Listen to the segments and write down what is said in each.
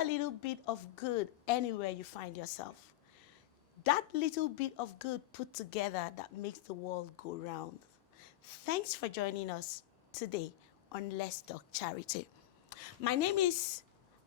a little bit of good anywhere you find yourself. That little bit of good put together that makes the world go round. Thanks for joining us today on Let's Talk Charity. My name is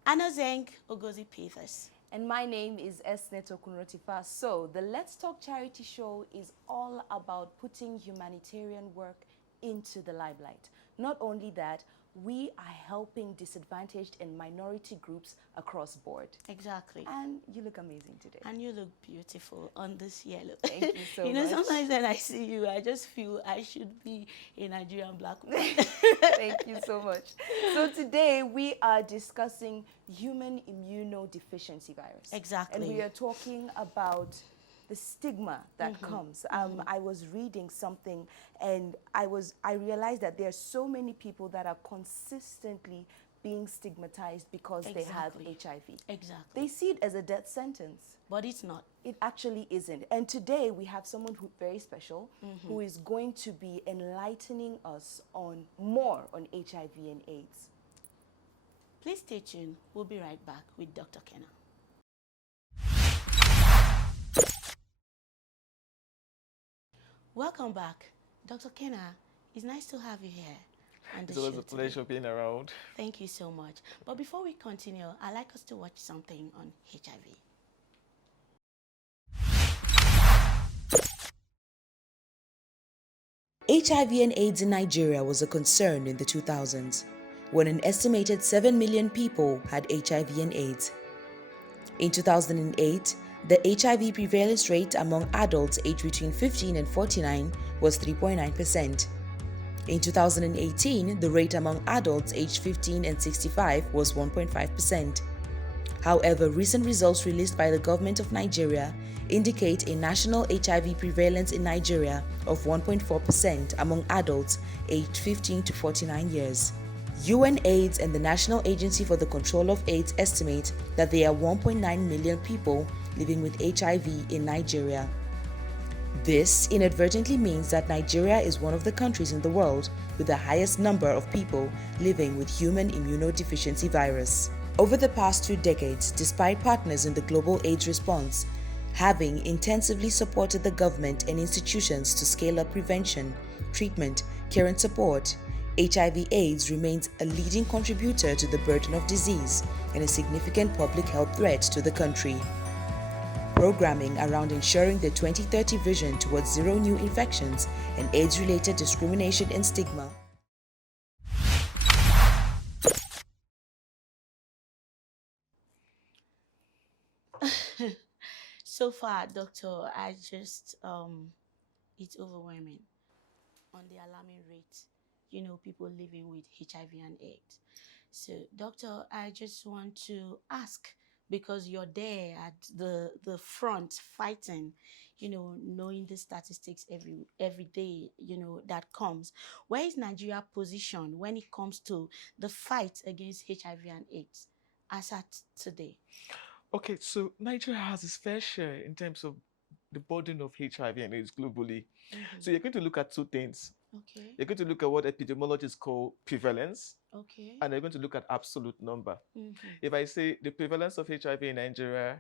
Anozeng Ogozi Peters. And my name is Esneto Kunrotifa. So the Let's Talk Charity Show is all about putting humanitarian work into the limelight. Not only that, we are helping disadvantaged and minority groups across board. Exactly. And you look amazing today. And you look beautiful on this yellow. Thank you so You know, much. sometimes when I see you, I just feel I should be a Nigerian black woman. Thank you so much. So today we are discussing human immunodeficiency virus. Exactly. And we are talking about the stigma that comes. I was reading something and I realized that there are so many people that are consistently being stigmatized because they have HIV. Exactly. They see it as a death sentence. But it's not. It actually isn't. And today we have someone who very special who is going to be enlightening us on more on HIV and AIDS. Please stay tuned. We'll be right back with Dr. Kenna. Welcome back. Dr. Kenna, it's nice to have you here. It's always a pleasure being around. Thank you so much. But before we continue, I'd like us to watch something on HIV. HIV and AIDS in Nigeria was a concern in the 2000s, when an estimated 7 million people had HIV and AIDS. In 2008, the HIV prevalence rate among adults aged between 15 and 49 was 3.9%. In 2018, the rate among adults aged 15 and 65 was 1.5%. However, recent results released by the government of Nigeria indicate a national HIV prevalence in Nigeria of 1.4% among adults aged 15 to 49 years. UNAIDS and the National Agency for the Control of AIDS estimate that there are 1.9 million people living with HIV in Nigeria. This inadvertently means that Nigeria is one of the countries in the world with the highest number of people living with human immunodeficiency virus. Over the past 2 decades, despite partners in the global AIDS response having intensively supported the government and institutions to scale up prevention, treatment, care and support, HIV/AIDS remains a leading contributor to the burden of disease and a significant public health threat to the country. Programming around ensuring the 2030 vision towards zero new infections and AIDS-related discrimination and stigma. So far, doctor, it's overwhelming on the alarming rate, people living with HIV and AIDS. So, doctor, I just want to ask, because you're there at the front fighting, knowing the statistics every day, that comes. Where is Nigeria positioned when it comes to the fight against HIV and AIDS as at today? Okay, so Nigeria has its fair share in terms of the burden of HIV and AIDS globally. So you're going to look at two things. Okay. You're going to look at what epidemiologists call prevalence, Okay. and you're going to look at absolute number. If I say the prevalence of HIV in Nigeria,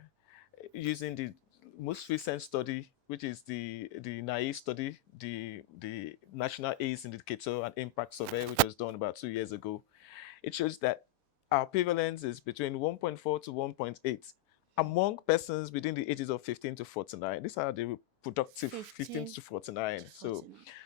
using the most recent study, which is the NIAID study, the National AIDS Indicator and Impact Survey, which was done about 2 years ago, it shows that our prevalence is between 1.4 to 1.8 among persons within the ages of 15 to 49. These are the reproductive 15 to 49.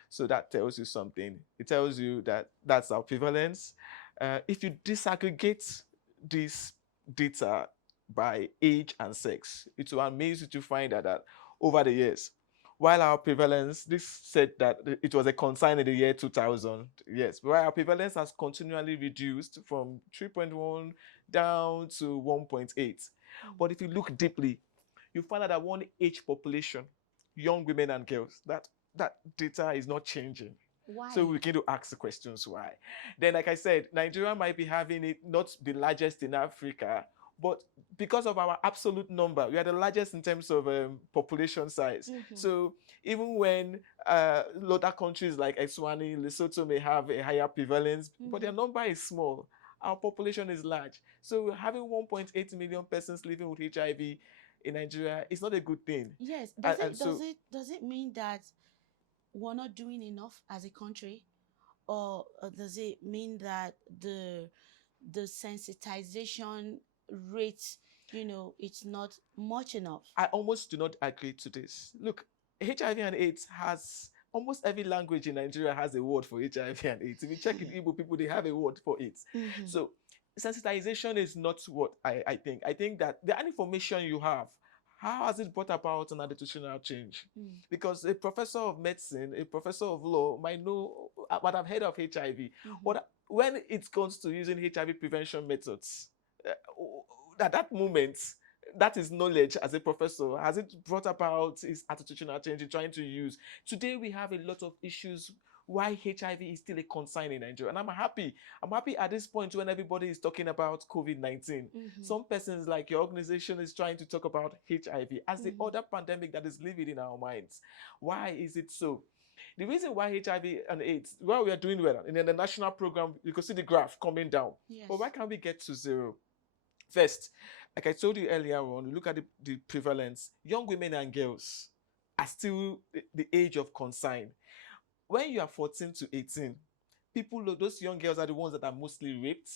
So that tells you something. It tells you that that's our prevalence. If you disaggregate this data by age and sex, it will amaze you to find that over the years, while our prevalence, this said that it was a concern in the year 2000, yes, while our prevalence has continually reduced from 3.1 down to 1.8. But if you look deeply, you find out that one age population, young women and girls, that data is not changing. Why? So we begin to ask the questions why. Then, like I said, Nigeria might be having it not the largest in Africa, but because of our absolute number, we are the largest in terms of population size. So even when other countries like Eswatini, Lesotho may have a higher prevalence, but their number is small. Our population is large. So having 1.8 million persons living with HIV in Nigeria is not a good thing. Yes. And so Does it mean that we're not doing enough as a country, or does it mean that the sensitization rate, it's not much enough? I almost do not agree to this. Look, HIV and AIDS has almost every language in Nigeria has a word for HIV and AIDS. If you check in Igbo people, they have a word for it. Mm-hmm. So sensitization is not what I think. I think that the information you have, how has it brought about an attitudinal change? Mm. Because a professor of medicine, a professor of law might know what I've heard of HIV, Mm-hmm. but when it comes to using HIV prevention methods, at that moment, that is knowledge as a professor. Has it brought about his attitudinal change in trying to use? Today we have a lot of issues why HIV is still a concern in Nigeria. And I'm happy. I'm happy at this point when everybody is talking about COVID-19. Mm-hmm. Some persons like your organization is trying to talk about HIV as the other pandemic that is living in our minds. Why is it so? The reason why HIV and AIDS, well, we are doing well. In the national program, you can see the graph coming down. Yes. But why can't we get to zero? First, like I told you earlier on, look at the prevalence. Young women and girls are still the age of concern. When you are 14 to 18, those young girls are the ones that are mostly raped.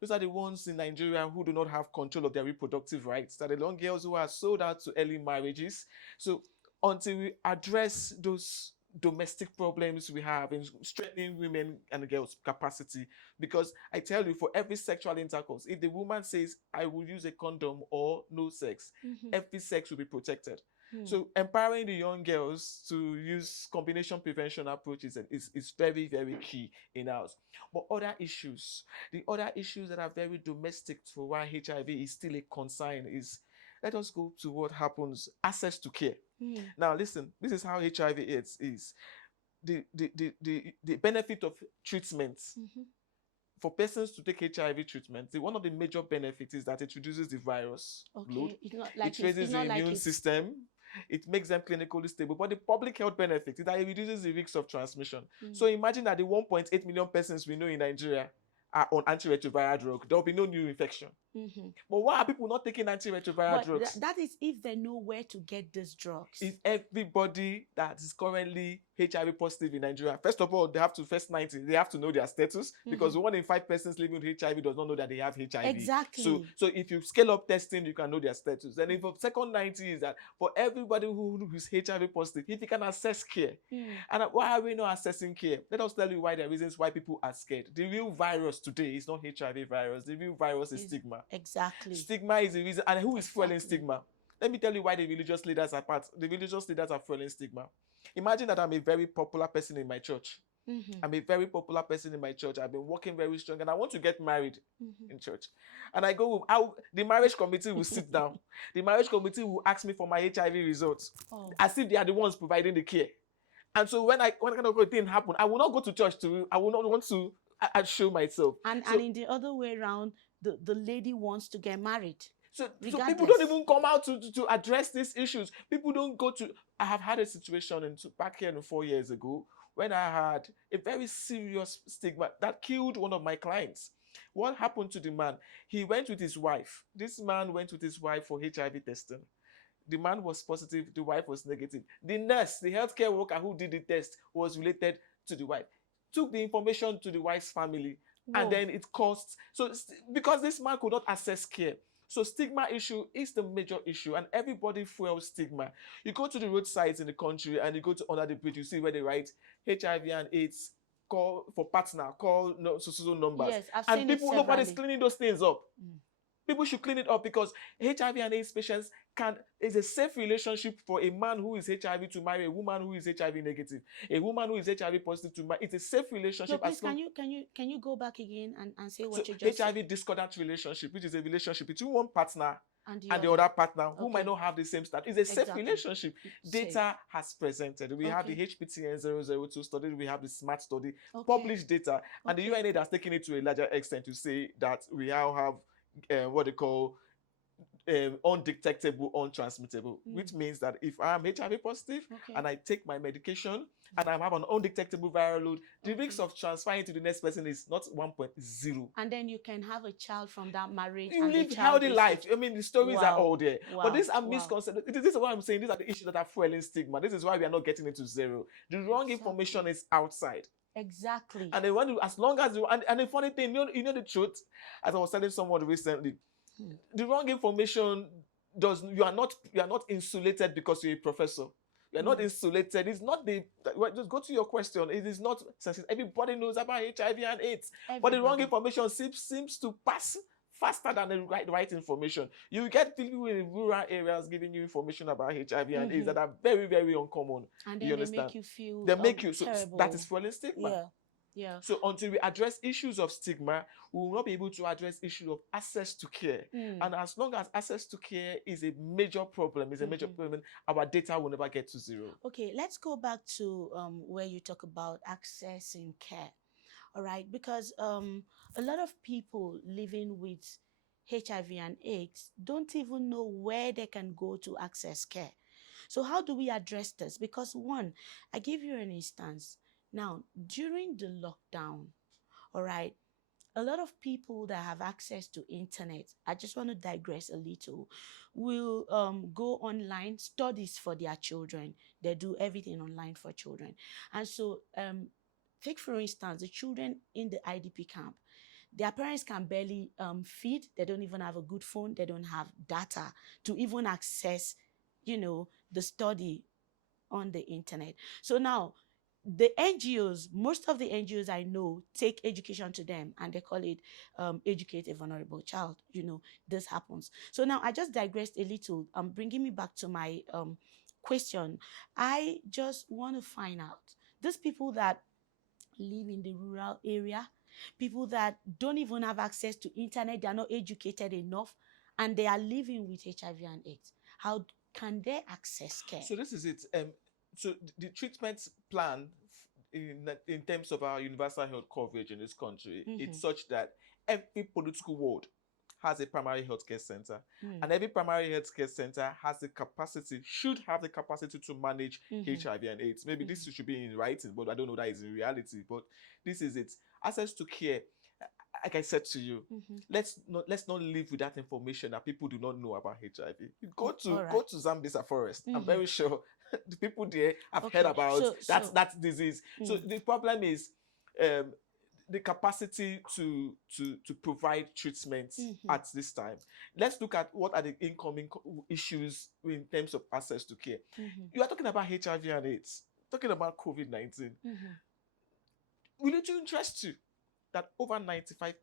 Those are the ones in Nigeria who do not have control of their reproductive rights. They're the young girls who are sold out to early marriages. So until we address those domestic problems we have in strengthening women and girls' capacity, because I tell you, for every sexual intercourse, if the woman says, I will use a condom or no sex, every sex will be protected. So empowering the young girls to use combination prevention approaches is very, very key in ours. But the other issues that are very domestic for why HIV is still a concern is, let us go to what happens, access to care. Now listen, this is how HIV AIDS is. The benefit of treatment. For persons to take HIV treatment, one of the major benefits is that it reduces the virus load. It's not like it raises the immune system. It makes them clinically stable. But the public health benefit is that it reduces the risk of transmission. So imagine that the 1.8 million persons we know in Nigeria are on antiretroviral drug. There will be no new infection. But why are people not taking antiretroviral drugs? That is if they know where to get these drugs. If everybody that is currently HIV positive in Nigeria, first of all, they have to know their status, because 1 in 5 persons living with HIV does not know that they have HIV. Exactly. So if you scale up testing, you can know their status. And if second 90 is that for everybody who is HIV positive, if you can access care. And why are we not accessing care? Let us tell you why. There are reasons why people are scared. The real virus today is not HIV virus. The real virus is stigma. Exactly. Stigma is the reason. And who is fueling stigma? Let me tell you why the religious leaders are The religious leaders are fueling stigma. Imagine that I'm a very popular person in my church. I'm a very popular person in my church. I've been working very strong and I want to get married in church. And I go home. The marriage committee will sit down. The marriage committee will ask me for my HIV results. As if they are the ones providing the care. And so when kind of thing happen, I will not go to church I will not want to show myself. And in the other way around, the lady wants to get married. So people don't even come out to address these issues. People don't go to. I have had a situation back here 4 years ago when I had a very serious stigma that killed one of my clients. What happened to the man? He went with his wife. This man went with his wife for HIV testing. The man was positive, the wife was negative. The nurse, the healthcare worker who did the test was related to the wife. Took the information to the wife's family. Whoa. And then it caused. So because this man could not access care. So stigma issue is the major issue, and everybody fuels stigma. You go to the roadsides in the country and you go to under the bridge, you see where they write HIV and AIDS, call for partner, call so numbers. Yes, I've and seen people, it nobody's cleaning those things up. People should clean it up, because HIV and AIDS patients is a safe relationship for a man who is HIV to marry a woman who is HIV negative. A woman who is HIV positive to marry. It's a safe relationship. No, please, can you go back again and say what you just HIV said? discordant relationship, which is a relationship between one partner and the other partner who might not have the same status. It's a safe relationship. Data has presented. We have the HPTN 002 study. We have the SMART study. Published data. And the UNAID has taken it to a larger extent to say that we now have what they call undetectable, untransmittable, which means that if I am HIV positive and I take my medication and I have an undetectable viral load, the risk of transferring to the next person is not 1.0. And then you can have a child from that marriage. You and live the child healthy is life. I mean, the stories are all there. But these are Wow. misconceptions. This is what I'm saying. These are the issues that are fueling stigma. This is why we are not getting into zero. The wrong information is outside. Exactly. And they want to, as long as you, and the funny thing, you know the truth, as I was telling someone recently, the wrong information you are not insulated because you're a professor. You're not insulated. It's not just go to your question. It is not, since everybody knows about HIV and AIDS. But the wrong information seems to pass faster than the right information. You get people in rural areas giving you information about HIV and AIDS that are very, very uncommon. And then you understand? They make you feel so terrible. that is fueling stigma. Yeah. So until we address issues of stigma, we will not be able to address issues of access to care. And as long as access to care is a major problem, our data will never get to zero. Okay, let's go back to where you talk about accessing care. All right, because a lot of people living with HIV and AIDS don't even know where they can go to access care. So how do we address this? Because one, I give you an instance. Now, during the lockdown, all right, a lot of people that have access to internet, I just want to digress a little, will go online, studies for their children. They do everything online for children. And so take for instance the children in the IDP camp. Their parents can barely feed. They don't even have a good phone. They don't have data to even access, the study on the internet. So now the NGOs, most of the NGOs I know take education to them and they call it educate a vulnerable child. This happens. So now I just digressed a little, bringing me back to my question. I just want to find out these people that live in the rural area, people that don't even have access to internet, they are not educated enough, and they are living with HIV and AIDS. How can they access care? So this is it. So the treatment plan in terms of our universal health coverage in this country, it's such that every political ward has a primary healthcare center, and every primary healthcare center should have the capacity to manage HIV and AIDS. Maybe this should be in writing, but I don't know that is in reality. But this is it. Access to care, like I said to you, let's not live with that information that people do not know about HIV. You go to Zambesa Forest. I'm very sure the people there have heard about that disease. So the problem is the capacity to provide treatment at this time. Let's look at what are the incoming issues in terms of access to care. You are talking about HIV and AIDS, talking about COVID-19. Will it interest you that over 95%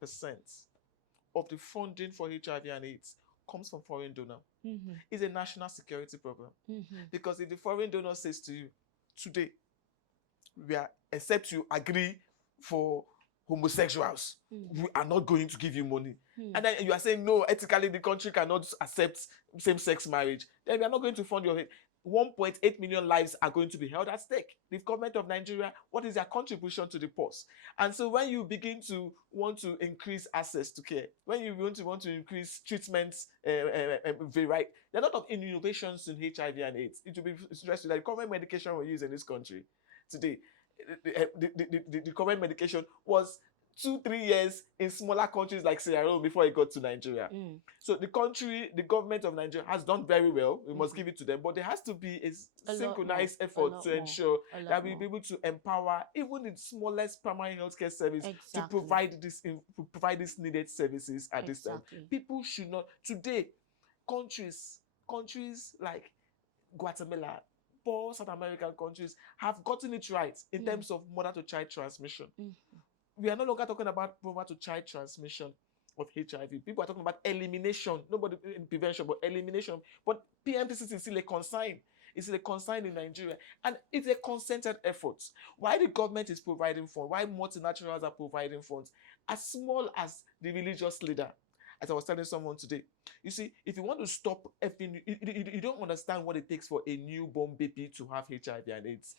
of the funding for HIV and AIDS comes from foreign donor? It's a national security problem. Because if the foreign donor says to you, today, except you agree for homosexuals, we are not going to give you money. And then you are saying, no, ethically the country cannot accept same-sex marriage. Then we are not going to fund your 1.8 million lives are going to be held at stake. The government of Nigeria, what is their contribution to the pause? And so when you begin to want to increase access to care, when you want to increase treatments, there are a lot of innovations in HIV and AIDS. It will be interesting that the current medication we use in this country today, the current medication was 2-3 years in smaller countries like Sierra Leone before it got to Nigeria. So the government of Nigeria has done very well. We must give it to them, but there has to be a synchronized effort to ensure that we'll be able to empower even the smallest primary healthcare service to provide this needed services at this time. People should not today. Countries like Guatemala, poor South American countries have gotten it right in terms of mother-to-child transmission. We are no longer talking about mother-to-child transmission of HIV. People are talking about elimination, nobody in prevention, but elimination. But PMTCC is still a concern. It's a concern in Nigeria. And it's a concerted effort. Why the government is providing funds, why multinationals are providing funds, as small as the religious leader. As I was telling someone today, you see, if you want to stop you don't understand what it takes for a newborn baby to have HIV and AIDS.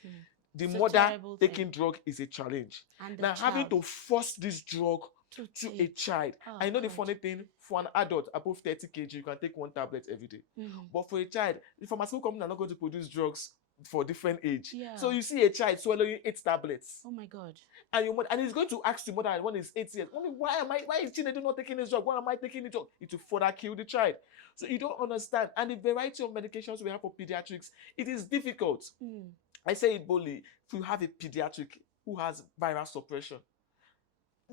The mother taking drug is a challenge. Now, having to force this drug To to a take. child. Oh, I know the God. funny thing, for an adult above 30 kg, you can take one tablet every day. Mhm. But for a child, the pharmaceutical company are not going to produce drugs for different age. Yeah. So you see a child swallowing 8 tablets. Oh my God. And and he's going to ask you more than when he's 8 years, Mommy, why is Chinedu not taking this drug? Why am I taking the drug? It will further kill the child. So you don't understand. And the variety of medications we have for pediatrics, it is difficult. Mm. I say it boldly, if you have a pediatric who has viral suppression,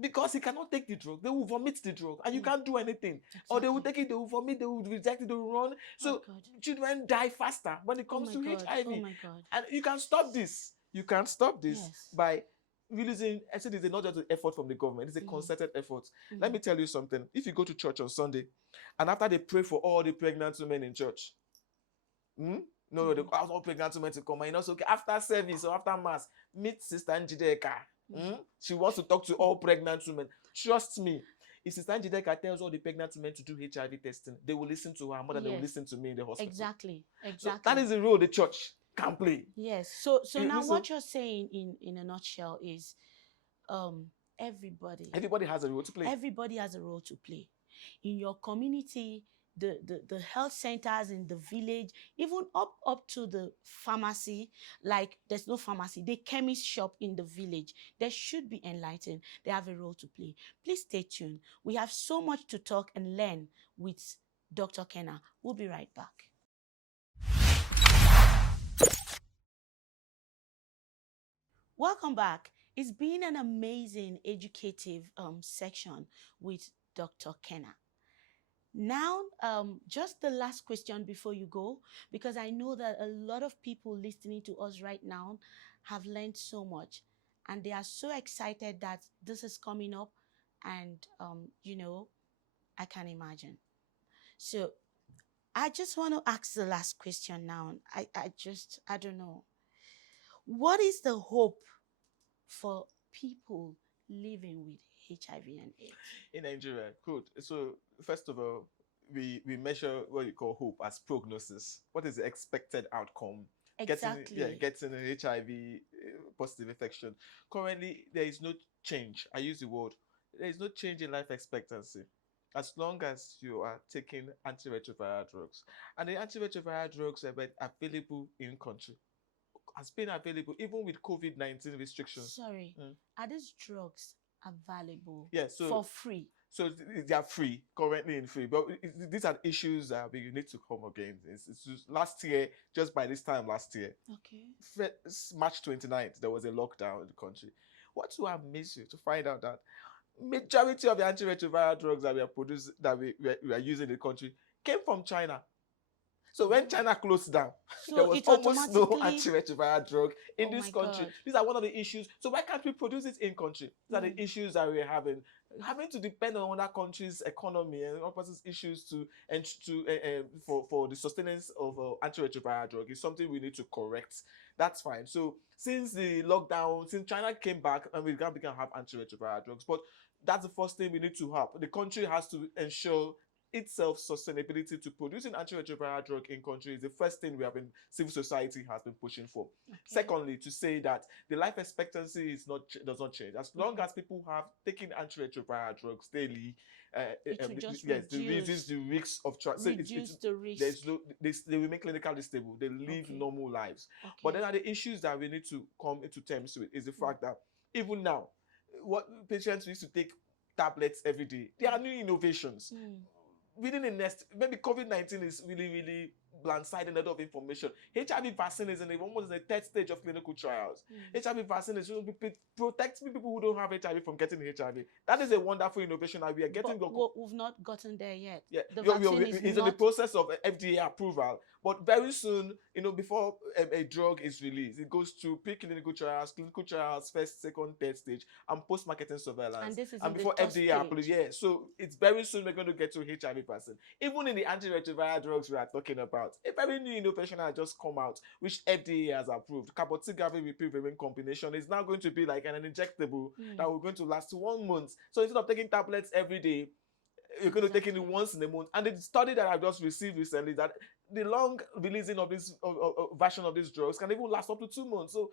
because he cannot take the drug, they will vomit the drug and you can't do anything. Or they will take it, they will vomit, they will reject it, they will run. So God. children die faster when it Oh comes my to God. HIV. Oh my God. And you can stop this. You can stop this Yes. by releasing. I said it's not just an effort from the government, it's a concerted effort. Let me tell you something. If you go to church on Sunday and after they pray for all the pregnant women in church, no, they ask all pregnant women to come. And also, okay, after service or after mass, meet Sister Njideka. She wants to talk to all pregnant women. Trust me. If Sister Njideka tells all the pregnant women to do HIV testing, they will listen to her more than they will Yes. listen to me in the hospital. Exactly. So Exactly. that is the role the church can play. Yes. So You now listen. what you're saying in a nutshell is Everybody has a role to play. Everybody has a role to play. In your community, the health centers in the village, even up to the pharmacy, like there's no pharmacy, the chemist shop in the village, they should be enlightened. They have a role to play. Please stay tuned. We have so much to talk and learn with Dr. Kenna. We'll be right back. Welcome back. It's been an amazing educative section with Dr. Kenna. Now, just the last question before you go, because I know that a lot of people listening to us right now have learned so much and they are so excited that this is coming up and, I can imagine. So I just want to ask the last question now. I don't know. What is the hope for people living with HIV and AIDS? In Nigeria, good. So first of all, we measure what you call hope as prognosis. What is the expected outcome? Exactly. Getting an HIV positive infection. Currently, there is no change. I use the word. There is no change in life expectancy as long as you are taking antiretroviral drugs. And the antiretroviral drugs are available in country. Has been available even with COVID-19 restrictions. Sorry, are these drugs available for free? So they are free, currently in free. But these are issues that we need to come again. It's just last year, just by this time last year, Okay. March 29th, there was a lockdown in the country. What will amaze you to find out that majority of the antiretroviral drugs that we are producing, that we are using in the country, came from China. So when China closed down, So there was it almost no automatically- antiretroviral drug in Oh this my country. God. These are one of the issues. So why can't we produce it in country? These are the issues that we're having. Having to depend on other countries' economy and other person's issues for the sustenance of antiretroviral drug is something we need to correct. That's fine. So since the lockdown, since China came back, and we can have antiretroviral drugs, but that's the first thing we need to have. The country has to ensure its self-sustainability to producing antiretroviral drug in country is the first thing civil society has been pushing for. Okay. Secondly, to say that the life expectancy does not change. As long as people have taken antiretroviral drugs daily, reduce the risks of reduce the risk. There's no they will make clinically stable. They live normal lives. Okay. But then are the issues that we need to come into terms with is the fact that even now, what patients used to take tablets every day, there are new innovations. Within the next, maybe COVID-19 is really, really blindsiding a lot of information. HIV vaccine is almost in the third stage of clinical trials. HIV vaccine is protecting people who don't have HIV from getting HIV. That is a wonderful innovation that we are getting. But we've not gotten there yet. Yeah, the vaccine is in the process of FDA approval. But very soon, before a drug is released, it goes through preclinical trials, clinical trials, first, second, third stage, and post-marketing surveillance. And this is before FDA approval, so it's very soon we're going to get to HIV vaccine. Even in the antiretroviral drugs we are talking about, a very new innovation has just come out, which FDA has approved. Cabotegravir rilpivirine combination is now going to be like an injectable that will going to last 1 month. So instead of taking tablets every day, You're going to take it once in a month. And the study that I just received recently, that the long releasing of this version of these drugs can even last up to 2 months. So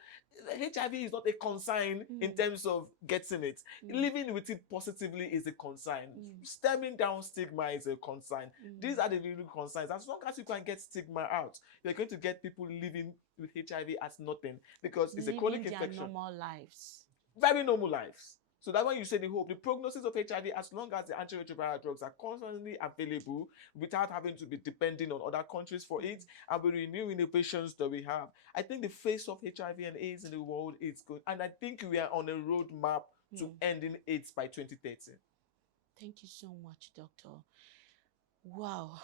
HIV is not a concern in terms of getting it. Living with it positively is a concern. Stemming down stigma is a concern. These are the real concerns. As long as you can get stigma out, you're going to get people living with HIV as nothing, because it's a chronic infection. Normal lives. Very normal lives. So that's why you say the hope. The prognosis of HIV, as long as the antiretroviral drugs are constantly available without having to be depending on other countries for it, and we renew innovations that we have, I think the face of HIV and AIDS in the world is good. And I think we are on a roadmap to ending AIDS by 2030. Thank you so much, Doctor. Wow.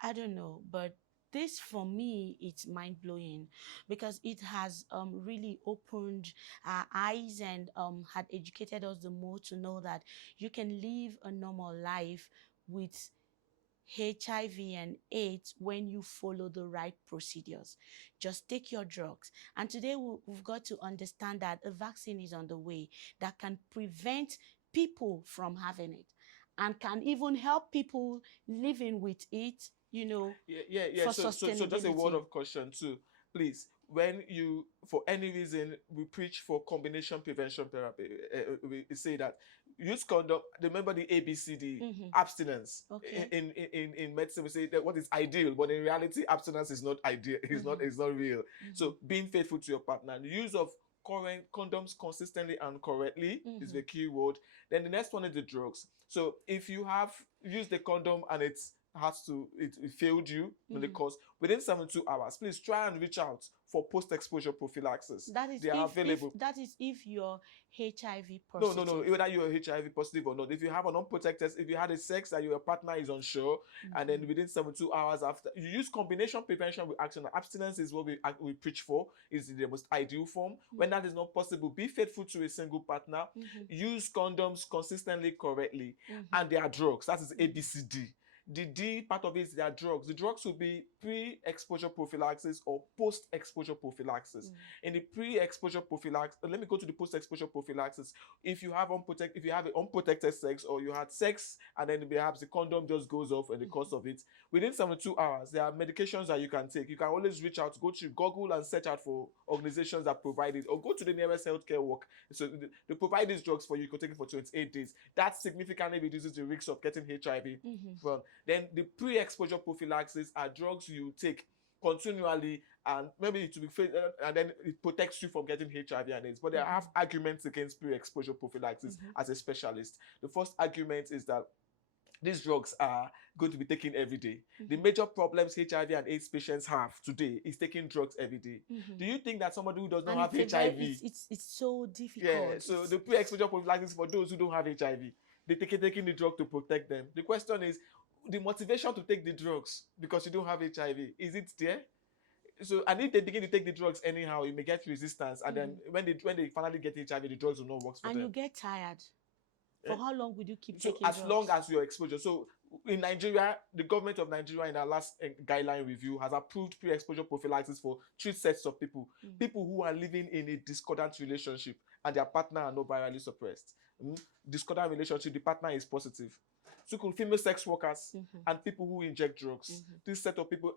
I don't know, but this for me, it's mind-blowing, because it has really opened our eyes and had educated us the more to know that you can live a normal life with HIV and AIDS when you follow the right procedures. Just take your drugs. And today we've got to understand that a vaccine is on the way that can prevent people from having it, and can even help people living with it, for sustainability. So just a word of caution too, please. When you, for any reason, we preach for combination prevention therapy. We say that use condom. Remember the ABCD, abstinence. Okay. In medicine, we say that what is ideal, but in reality, abstinence is not ideal. It's not real. So being faithful to your partner, the use of current condoms consistently and correctly is the key word. Then the next one is the drugs. So if you have used the condom and it failed you in the course, within 72 hours, please try and reach out for post-exposure prophylaxis. They are available. That is if you're HIV No, positive. whether you're HIV positive or not. If you have an unprotected, if you had a sex that your partner is unsure, and then within 72 hours after, you use combination prevention with action. Abstinence is what we preach for, is the most ideal form. When that is not possible, be faithful to a single partner, use condoms consistently, correctly, and there are drugs. That is ABCD. The D part of it is their drugs. The drugs will be pre-exposure prophylaxis or post-exposure prophylaxis. In the pre-exposure prophylaxis, let me go to the post-exposure prophylaxis. If you have unprotected sex, or you had sex and then perhaps the condom just goes off in the course of it, within 72 hours, there are medications that you can take. You can always reach out, go to Google and search out for organizations that provide it, or go to the nearest healthcare work. So they provide these drugs for you. You can take it for 28 days. That significantly reduces the risk of getting HIV from. Then the pre-exposure prophylaxis are drugs you take continually, and maybe it will be and then it protects you from getting HIV and AIDS. But there have arguments against pre-exposure prophylaxis as a specialist. The first argument is that these drugs are going to be taken every day. The major problems HIV and AIDS patients have today is taking drugs every day. Do you think that somebody who does not have HIV... It's so difficult. Yeah, so the pre-exposure prophylaxis for those who don't have HIV, they taking the drug to protect them. The question is, the motivation to take the drugs because you don't have HIV, is it there? So, and if they begin to take the drugs anyhow, you may get resistance, and then when they finally get HIV, the drugs will not work for them. And you get tired. For how long would you keep taking drugs? So as long as your exposure. So in Nigeria, the government of Nigeria in our last guideline review has approved pre-exposure prophylaxis for 3 sets of people. People who are living in a discordant relationship and their partner are not virally suppressed. Discordant relationship, the partner is positive. So female sex workers and people who inject drugs. This set of people,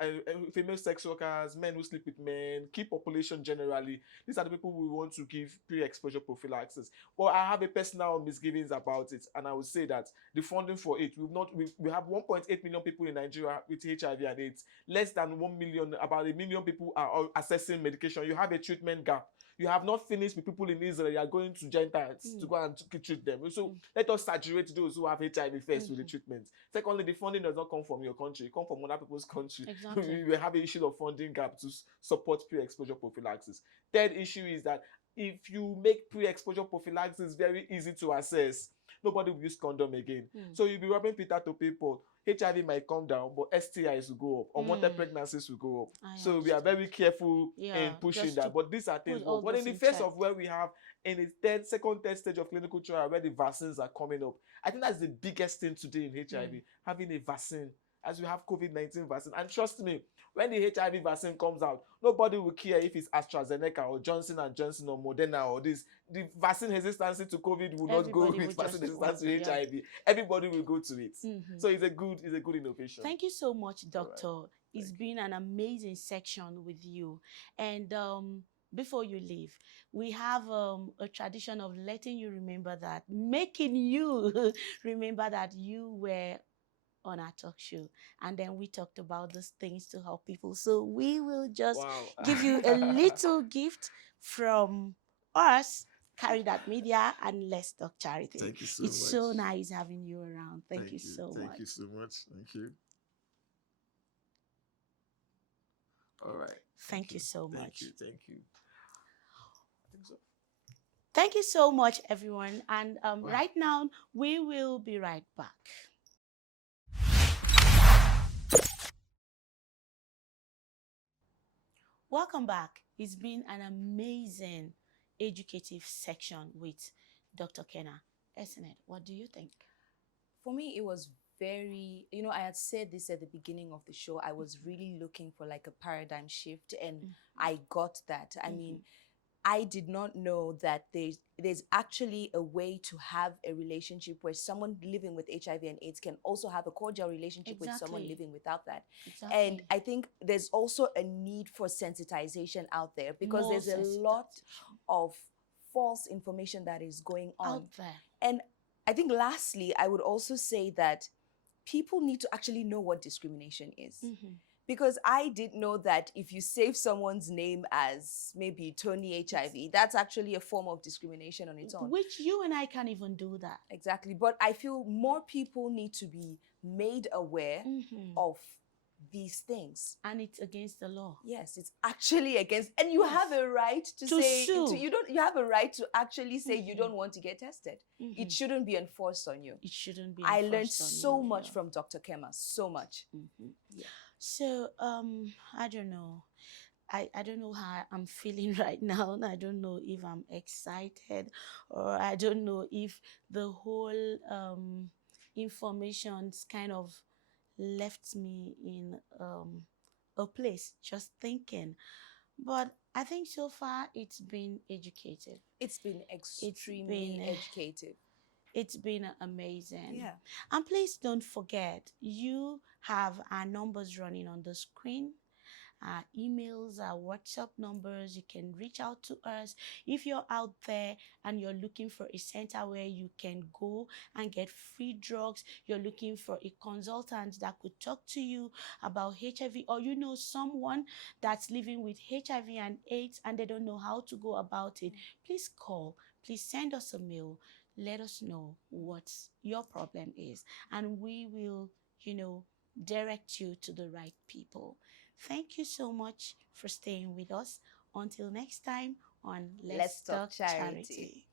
female sex workers, men who sleep with men, key population generally. These are the people we want to give pre-exposure prophylaxis. But I have a personal misgivings about it, and I would say that the funding for it, we have 1.8 million people in Nigeria with HIV and AIDS. Less than 1 million, about 1 million people are accessing medication. You have a treatment gap. You have not finished with people in Israel. You are going to Gentiles to go and treat them. So let us saturate those who have HIV first with the treatment. Secondly, the funding does not come from your country. It comes from other people's country. Exactly. We have an issue of funding gap to support pre-exposure prophylaxis. Third issue is that if you make pre-exposure prophylaxis very easy to access, nobody will use condom again. So you'll be rubbing Peter to people. HIV might come down, but STIs will go up. Unwanted pregnancies will go up. So we are very careful in pushing that. But these are things. But in the face of where we have in the second, third stage of clinical trial, where the vaccines are coming up, I think that's the biggest thing today in HIV, having a vaccine as we have COVID-19 vaccine. And trust me, when the HIV vaccine comes out, nobody will care if it's AstraZeneca or Johnson and Johnson or Moderna or this. The vaccine hesitancy to COVID will not go Everybody will with vaccine just want, hesitancy to yeah. HIV. Everybody will go to it. Mhm. So it's a good innovation. Thank you so much, Doctor. All right. It's been an amazing section with you. And before you leave, we have a tradition of letting you remember that, making you remember that you were on our talk show, and then we talked about those things to help people. So we will just give you a little gift from us, Carry That Media, and Let's Talk Charity. Thank you so it's much. so nice having you around. Thank you so much. Thank you so much. Thank you. All right. Thank you so much. Thank you. Thank you. I think so. Thank you so much, everyone. And right now, we will be right back. Welcome back. It's been an amazing educative section with Dr. Kenna. Esnet, what do you think? For me, it was very, I had said this at the beginning of the show. I was really looking for like a paradigm shift, and I got that. I mean, I did not know that there's actually a way to have a relationship where someone living with HIV and AIDS can also have a cordial relationship with someone living without that. And I think there's also a need for sensitization out there, because there's a lot of false information that is going on out there. And I think lastly, I would also say that people need to actually know what discrimination is. Because I didn't know that if you save someone's name as maybe Tony HIV, that's actually a form of discrimination on its own. Which you and I can't even do that. Exactly. But I feel more people need to be made aware of these things. And it's against the law. Yes, it's actually against, and you have a right to say, sue. You have a right to actually say you don't want to get tested. It shouldn't be enforced on you. It shouldn't be enforced I learned on so you, much from Dr. Kema, so much. Yeah. So, I don't know. I don't know how I'm feeling right now. I don't know if I'm excited, or I don't know if the whole information's kind of left me in a place just thinking. But I think so far it's been educative. It's been extremely educative. It's been amazing. Yeah. And please don't forget, you have our numbers running on the screen, our emails, our WhatsApp numbers. You can reach out to us. If you're out there and you're looking for a center where you can go and get free drugs, you're looking for a consultant that could talk to you about HIV, or you know someone that's living with HIV and AIDS and they don't know how to go about it, please call. Please send us a mail. Let us know what your problem is, and we will, direct you to the right people. Thank you so much for staying with us. Until next time on Let's Talk Charity.